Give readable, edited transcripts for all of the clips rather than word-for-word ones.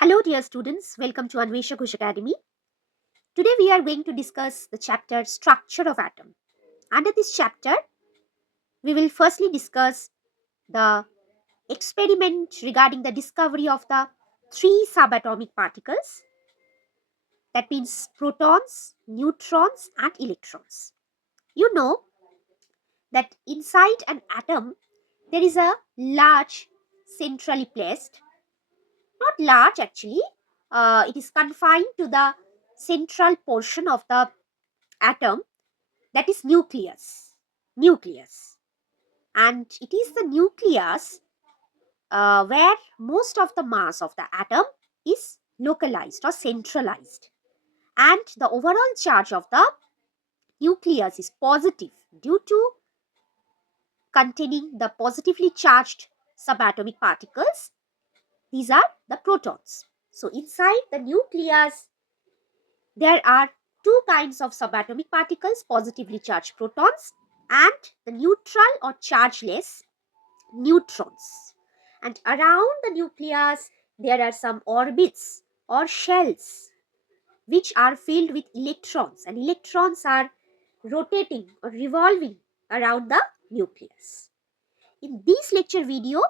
Hello dear students, welcome to Anvesha Ghosh Academy. Today we are going to discuss the chapter Structure of Atom. Under this chapter, we will firstly discuss the experiment regarding the discovery of the three subatomic particles, that means protons, neutrons and electrons. You know that inside an atom there is a large centrally placed, not large actually, it is confined to the central portion of the atom, that is nucleus, and it is the nucleus where most of the mass of the atom is localized or centralized, and the overall charge of the nucleus is positive due to containing the positively charged subatomic particles. These are the protons. So inside the nucleus there are two kinds of subatomic particles, positively charged protons and the neutral or chargeless neutrons. And around the nucleus there are some orbits or shells which are filled with electrons, and electrons are rotating or revolving around the nucleus. In this lecture video,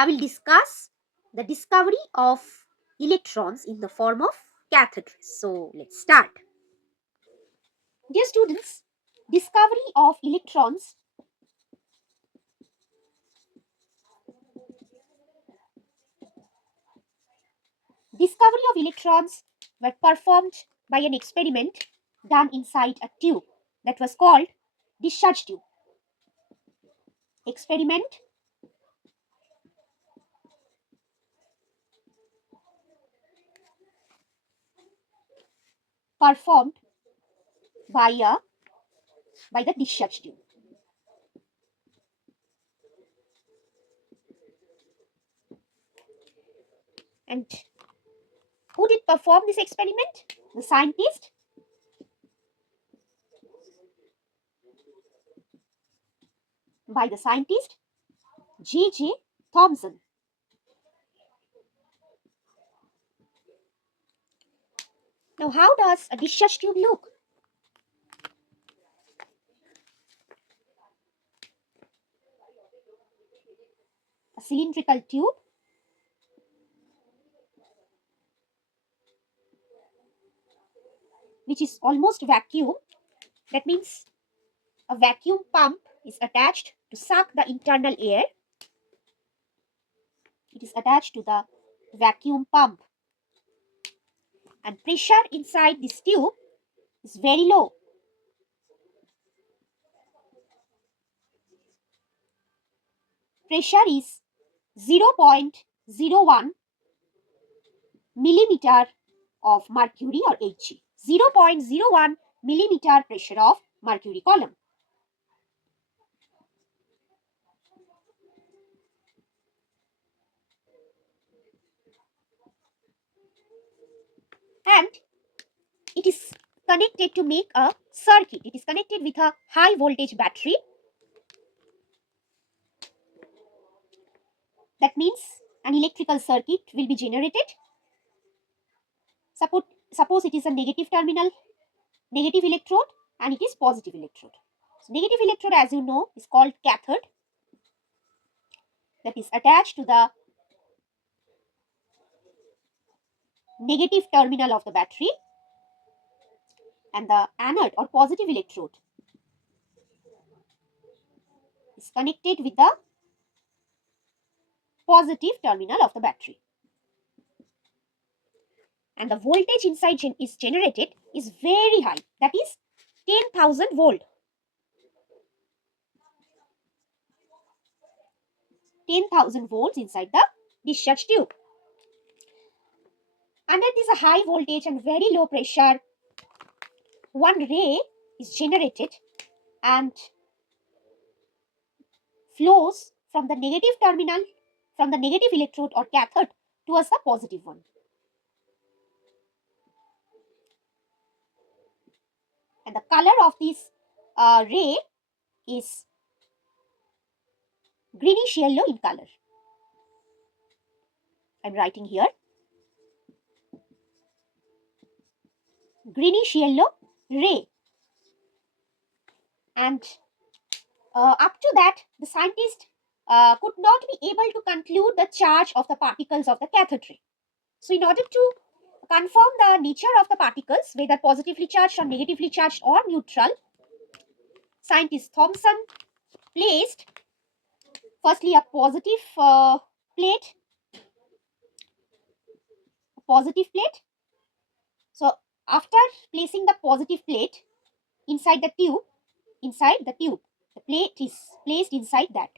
I will discuss the discovery of electrons in the form of cathode rays. So let's start. Dear students, discovery of electrons were performed by an experiment done inside a tube that was called discharge tube. Experiment performed by the discharge tube. And who did perform this experiment? The scientist J.J. Thomson. Now, how does a discharge tube look? A cylindrical tube which is almost vacuum. That means a vacuum pump is attached to suck the internal air. It is attached to the vacuum pump, and pressure inside this tube is very low. Pressure is 0.01 millimeter of mercury or Hg. 0.01 millimeter pressure of mercury column. And it is connected to make a circuit. It is connected with a high voltage battery. That means an electrical circuit will be generated. Suppose it is a negative terminal, negative electrode, and it is positive electrode. So negative electrode, as you know, is called cathode. That is attached to the negative terminal of the battery, and the anode or positive electrode is connected with the positive terminal of the battery. And the voltage inside is generated is very high, that is 10,000 volt. 10,000 volts inside the discharge tube. Under this high voltage and very low pressure, one ray is generated and flows from the negative terminal, from the negative electrode or cathode towards the positive one. And the color of this ray is greenish yellow in color. I am writing here. greenish yellow ray. And up to that, the scientist could not be able to conclude the charge of the particles of the cathode ray. So in order to confirm the nature of the particles, whether positively charged or negatively charged or neutral, scientist Thomson placed firstly a positive plate. So after placing the positive plate inside the tube, the plate is placed inside that.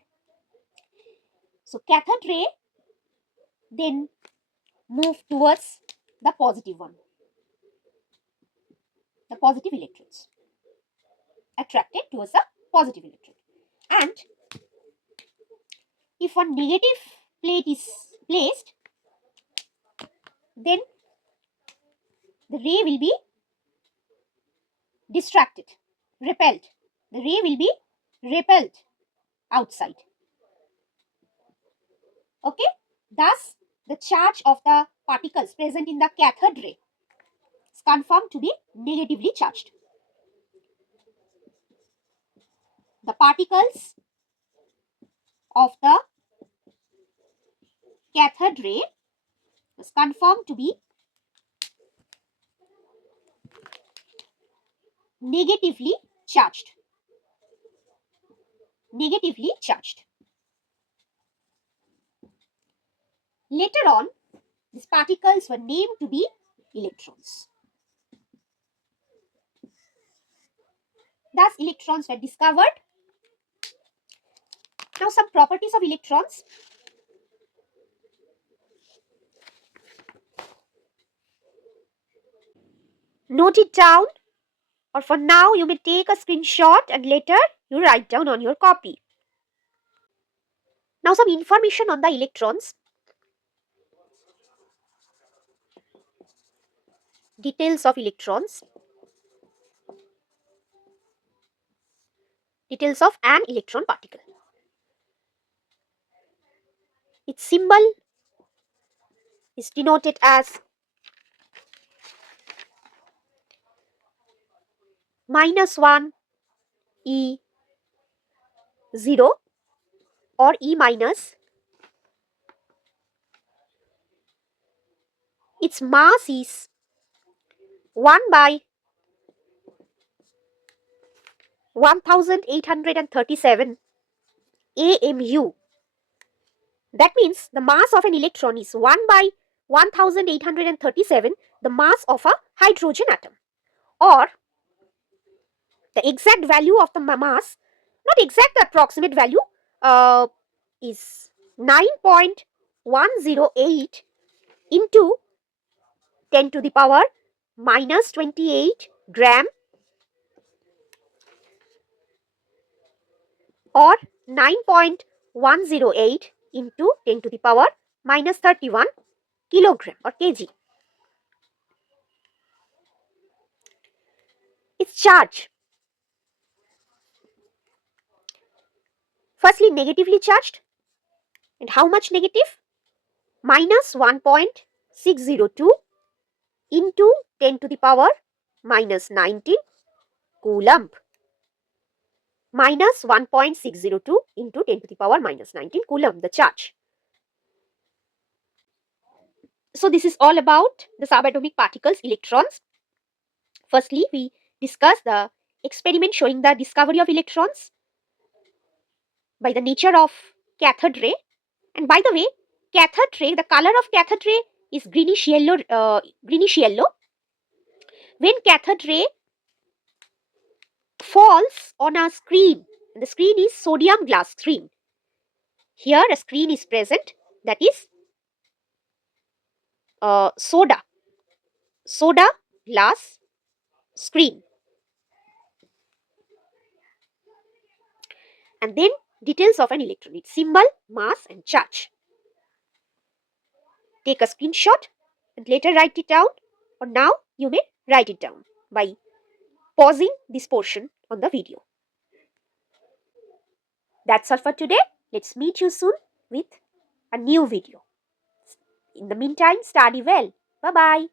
So cathode ray then move towards the positive one. The positive electrons attracted towards the positive electron. And if one negative plate is placed, then the ray will be distracted, repelled. The ray will be repelled outside. Okay? Thus, the charge of the particles present in the cathode ray is confirmed to be negatively charged. The particles of the cathode ray is confirmed to be negatively charged. Negatively charged. Later on, these particles were named to be electrons. Thus, electrons were discovered. Now, some properties of electrons. Note it down, or for now you may take a screenshot and later you write down on your copy. Now, some information on the electrons. Details of electrons. Details of an electron particle. Its symbol is denoted as -1 E0 or E minus. Its mass is 1 by 1837 AMU. That means the mass of an electron is 1 by 1837, the mass of a hydrogen atom. Or the exact value of the mass, not exact, the approximate value is 9.108 into 10 to the power minus 28 gram, or 9.108 into 10 to the power minus 31 kilogram or kg. Its charge. Firstly, negatively charged. And how much negative? Minus 1.602 into 10 to the power minus 19 coulomb. Minus 1.602 into 10 to the power minus 19 coulomb, the charge. So this is all about the subatomic particles, electrons. Firstly, we discussed the experiment showing the discovery of electrons by the nature of cathode ray. And by the way, cathode ray, the color of cathode ray is greenish yellow. When cathode ray falls on a screen, and the screen is sodium glass screen. Here a screen is present, that is soda glass screen. And then details of an electron, its symbol, mass and charge. Take a screenshot and later write it down, or now you may write it down by pausing this portion on the video. That's all for today. Let's meet you soon with a new video. In the meantime, study well. Bye-bye.